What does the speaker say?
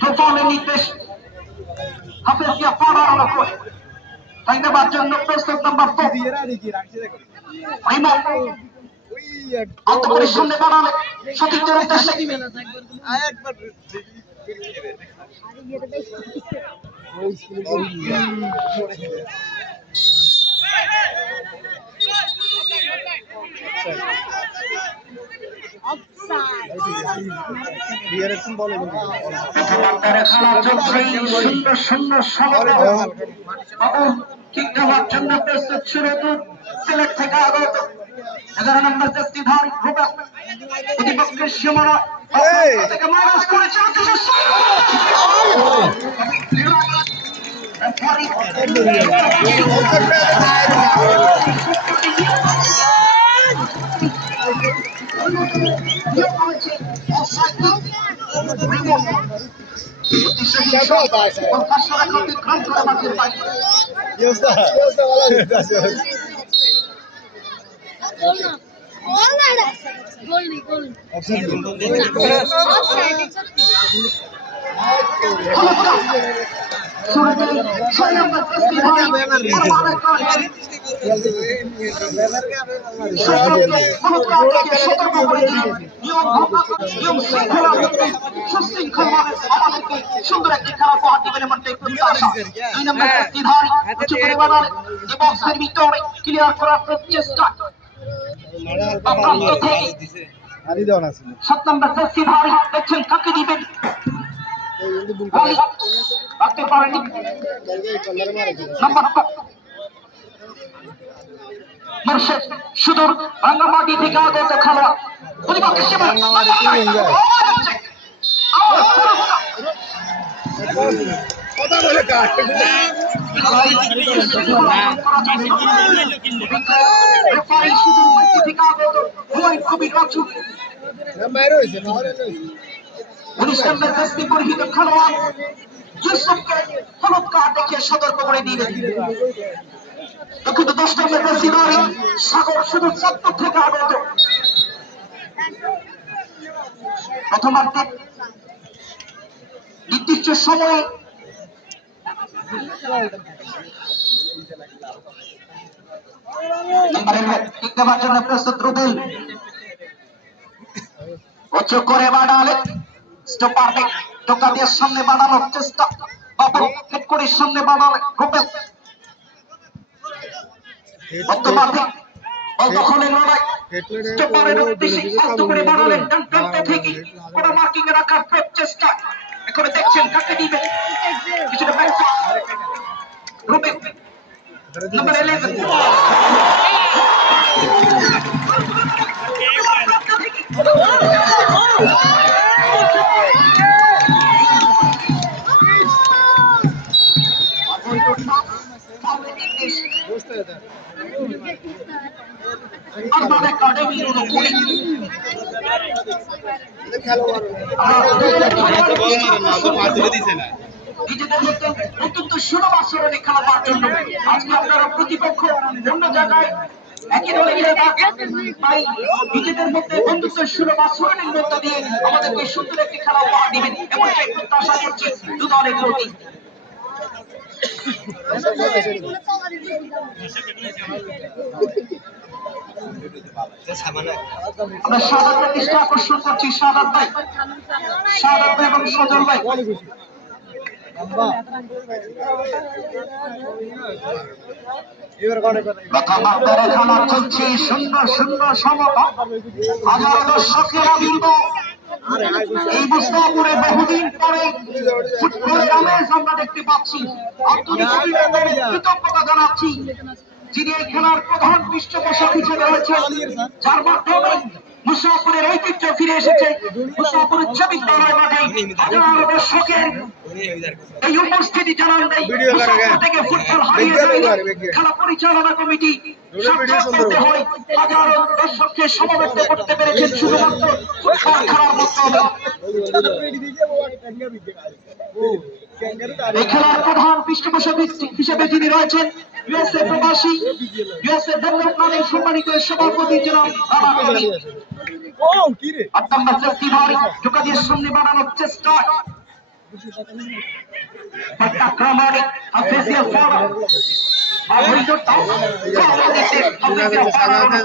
তুফানের নির্দেশ হাফেজিয়া পড়ানো করে তাই নেবার জন্য প্রস্তুত নাম্বার 4 অন্তরের সামনে বাড়ালে সতীর্থের উদ্দেশ্যে প্রস্তুত শুরু সিলেট থেকে আগত 11 নম্বর জাস্তিধারী রুবেল প্রতিপক্ষের সীমানা থেকে মারাজ করেছে সুন্দর একটি খেলা উপহার দিবেন এমনটাই প্রত্যাশা। 2 নম্বর জাস্তিধারী উঁচু করে বাড়ালে বক্সের ভিতরে ক্লিয়ার করার প্রচেষ্টা 7 নম্বর জাস্তিধারী দেখছেন কাকে দিবেন রাখতে পারেনি নাম্বার মুর্শেদ সুদূর রাঙ্গামাটি থেকে আগত খেলোয়াড় প্রতিপক্ষের কথা বলে পরিহিত খেলোয়াড় ইউসুফকে হলুদ কার্ড দেখিয়ে সতর্ক করে দিলেন। কিন্তু 10 নম্বর জাস্তিধারী সাগর শুধু চত্বর থেকে আগত প্রথমার্ধে নির্দিষ্ট সময়ে দেওয়ার জন্য প্রস্তুত রুবেল উঁচু করে বাড়ালে স্টপারকে টোকা দিয়ে সামনে বাড়ানোর চেষ্টা বাবুল হেডকোরের সামনে বাড়ালে রুবেল বর্তমানে দখলের লড়াই স্টপারের উদ্দেশ্যে আস্ত করে বাড়ালেন ডান প্রান্ত থেকে কোনো মার্কিং এ রাখার প্রচেষ্টা এখন দেখছেন কাকে দিবে কিছুটা ব্যাংকক রুবেল নাম্বার 11 অত্যন্ত সুলভ আচরণে খেলাবার জন্য আজকে আপনারা প্রতিপক্ষ অন্য জায়গায় একই দলে তাই নিজেদের মধ্যে বন্ধুত্ব সুলভ আচরণের মধ্য দিয়ে আমাদেরকে সুন্দর একটি খেলা উপহার দিবেন এমনটাই প্রত্যাশা করছি দু দলের প্রতি। আমরা সাদাত দৃষ্টি আকর্ষণ করছি সাদাত ভাই এবং সজল ভাই খেলা চলছে সুন্দর সুন্দর সমতা হাজার দর্শকের আবির্ভাব এই মুস্তাফপুরে বহুদিন পরে ফুটবলের আমেজ আমরা দেখতে পাচ্ছি। আন্তরিক কৃতজ্ঞতা জানাচ্ছি যিনি এই খেলার প্রধান পৃষ্ঠপোষক হিসেবে রয়েছেন, যার মাধ্যমে মুস্তাফপুরের ঐতিহ্য ফিরে এসেছে। মুস্তাফপুর উচ্চ বিদ্যালয় মাঠে হাজার দর্শকের এই উপস্থিতি জানান দেয় মুস্তাফপুর থেকে ফুটবল হারিয়ে যায় খেলা পরিচালনা কমিটি হাজারো দর্শককে সমবেত করতে পেরেছেন শুধুমাত্র ফুটবল খেলার মাধ্যমে। এই খেলার প্রধান পৃষ্ঠপোষক হিসেবে যিনি রয়েছেন ইউএসএ প্রবাসী ইউএসএ ডেভেলপমেন্টের সম্মানিত সভাপতি জনাব সামনে বাড়ানোর চেষ্টা Pagkakramanik, official foul. Official foul. Foul against official foul.